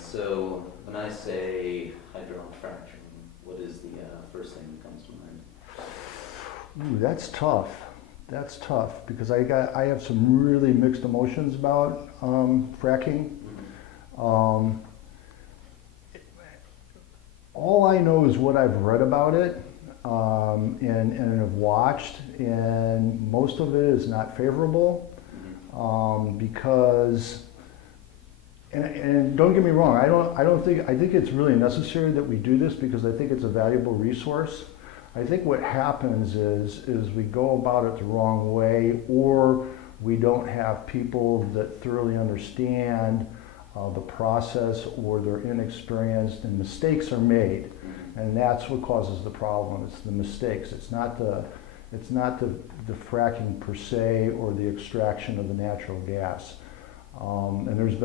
right, so when I say hydraulic fracturing, what is the first thing that comes to mind? Ooh, that's tough. That's tough because I have some really mixed emotions about fracking. Mm-hmm. All I know is what I've read about it and have watched, and most of it is not favorable because. And don't get me wrong, I think it's really necessary that we do this because I think it's a valuable resource. I think what happens is we go about it the wrong way, or we don't have people that thoroughly understand the process, or they're inexperienced and mistakes are made. And that's what causes the problem. It's the mistakes. It's not the fracking per se or the extraction of the natural gas. And there's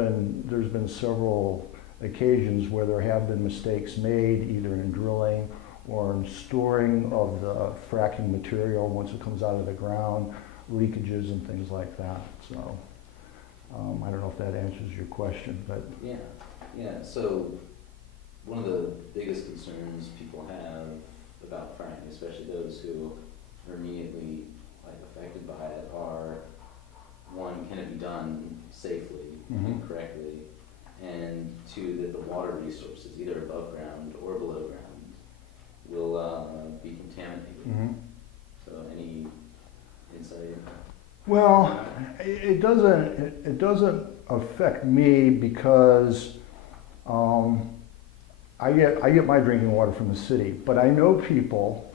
been several occasions where there have been mistakes made, either in drilling or in storing of the fracking material once it comes out of the ground, leakages and things like that. So I don't know if that answers your question, but yeah. So one of the biggest concerns people have about fracking, especially those who are immediately affected by it, are one, can it be done safely and correctly, and two, that the water resources, either above ground or below ground, will be contaminated. So any insight? Well, it doesn't affect me because I get my drinking water from the city, but I know people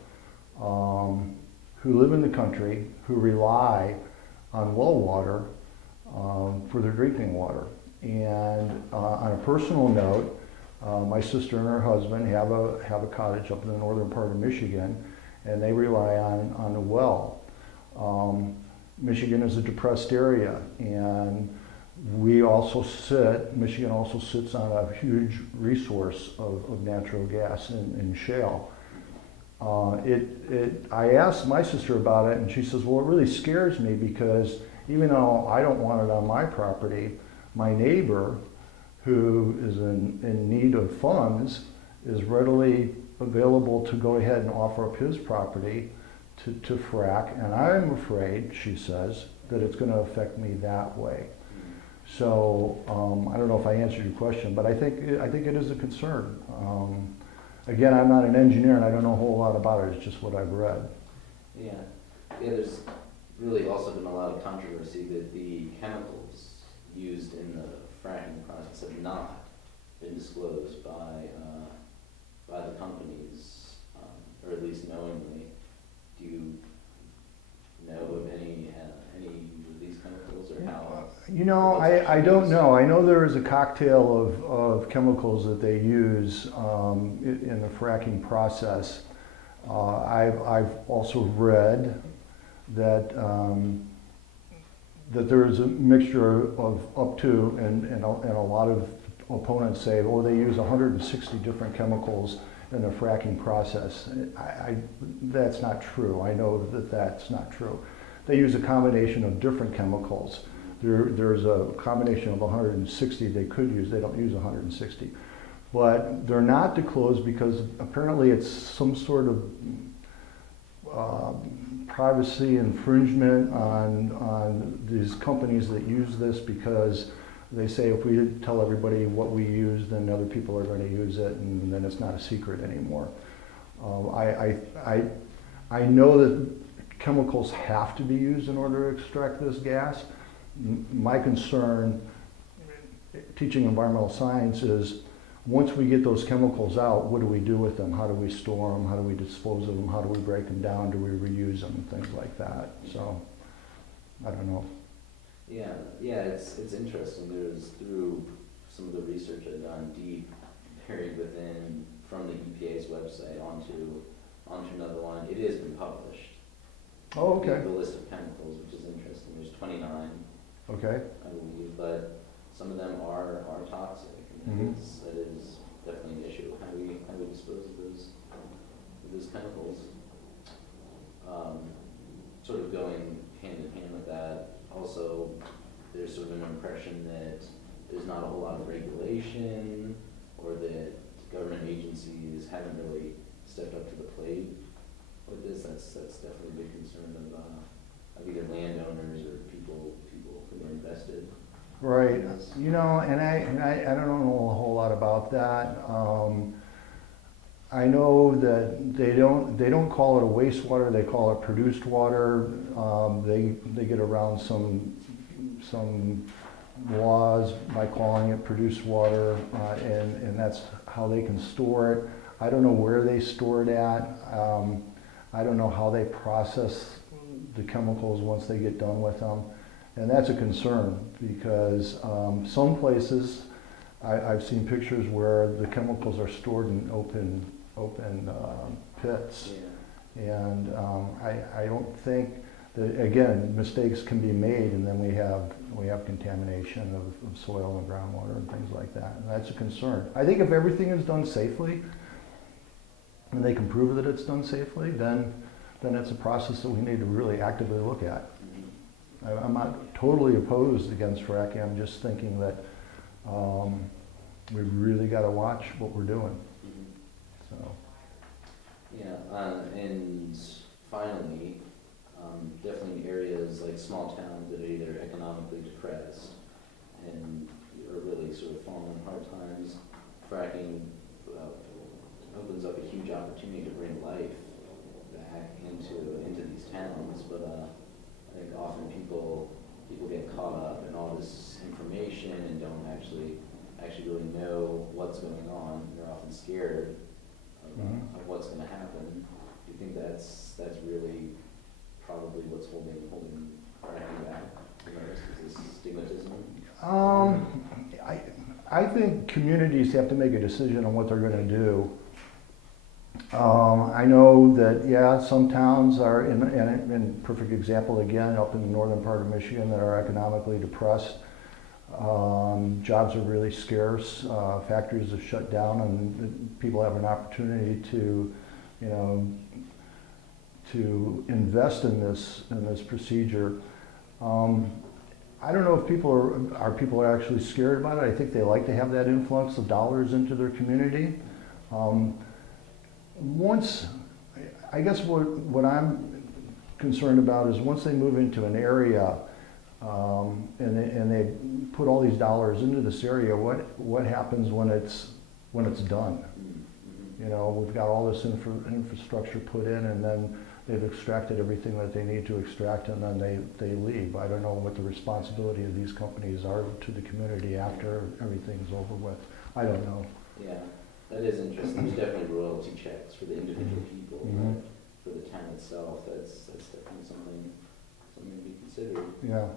who live in the country who rely on well water for their drinking water. And on a personal note, my sister and her husband have a cottage up in the northern part of Michigan, and they rely on a well. Michigan is a depressed area, and Michigan also sits on a huge resource of natural gas in shale. I asked my sister about it, and she says, well, it really scares me because even though I don't want it on my property, my neighbor, who is in need of funds, is readily available to go ahead and offer up his property to frack, and I'm afraid, she says, that it's going to affect me that way. So I don't know if I answered your question, but I think it is a concern. Again, I'm not an engineer and I don't know a whole lot about it. It's just what I've read. Yeah. There's really also been a lot of controversy that the chemicals used in the fracking process have not been disclosed by the companies, or at least knowingly. Do you know of any of these chemicals, or how? You know, I don't know. I know there is a cocktail of chemicals that they use in the fracking process. I've also read that there is a mixture of up to, and a lot of opponents say, oh, they use 160 different chemicals in the fracking process. That's not true. I know that that's not true. They use a combination of different chemicals. There's a combination of 160 they could use. They don't use 160. But they're not disclosed because apparently it's some sort of privacy infringement on these companies that use this, because they say if we tell everybody what we use, then other people are going to use it, and then it's not a secret anymore. I know that chemicals have to be used in order to extract this gas. My concern, teaching environmental science, is once we get those chemicals out, what do we do with them? How do we store them? How do we dispose of them? How do we break them down? Do we reuse them? Things like that. So, I don't know. Yeah, it's interesting. Through some of the research I've done, deep buried within, from the EPA's website onto another one. It has been published. Oh, okay. The list of chemicals, which is interesting. There's 29, okay, I believe, but some of them are toxic. And that is definitely an issue. How do we dispose of those chemicals? Sort of going hand in hand with that, also there's sort of an impression that there's not a whole lot of regulation that's definitely a big concern of either landowners or people who are invested. Right, you know, and I don't know a whole lot about that. I know that they don't call it a wastewater, they call it produced water. They get around some laws by calling it produced water, and that's how they can store it. I don't know where they store it at. I don't know how they process the chemicals once they get done with them. And that's a concern because some places, I've seen pictures where the chemicals are stored in open pits. Yeah. And I don't think that, again, mistakes can be made, and then we have contamination of soil and groundwater and things like that. And that's a concern. I think if everything is done safely, and they can prove that it's done safely, then it's a process that we need to really actively look at. I'm not totally opposed against fracking. I'm just thinking that we've really got to watch what we're doing. So. Yeah, and finally, definitely areas like small towns that are either economically depressed and are really sort of falling on hard times. Fracking opens up a huge opportunity to bring life back into these towns, but I think often people get caught up in all this information and don't actually really know what's going on. They're often scared of what's going to happen. Do you think that's really probably what's holding fracking back? Is this stigmatism? I think communities have to make a decision on what they're going to do. I know that, yeah, some towns are, in perfect example again, up in the northern part of Michigan, that are economically depressed. Jobs are really scarce. Factories have shut down, and people have an opportunity to, to invest in this procedure. I don't know if people are actually scared about it. I think they like to have that influx of dollars into their community. I guess what I'm concerned about is once they move into an area and they put all these dollars into this area, what happens when it's done? We've got all this infrastructure put in, and then they've extracted everything that they need to extract, and then they leave. I don't know what the responsibility of these companies are to the community after everything's over with. I don't know. Yeah. That is interesting. There's definitely royalty checks for the individual people, but for the town itself, that's definitely something to be considered. Yeah.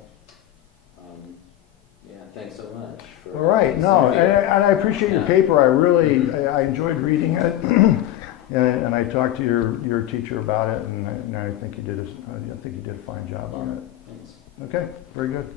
Yeah. Thanks so much. All right. No, and I appreciate your paper. I enjoyed reading it, and I talked to your teacher about it, and I think you did a fine job on it. Thanks. Okay. Very good.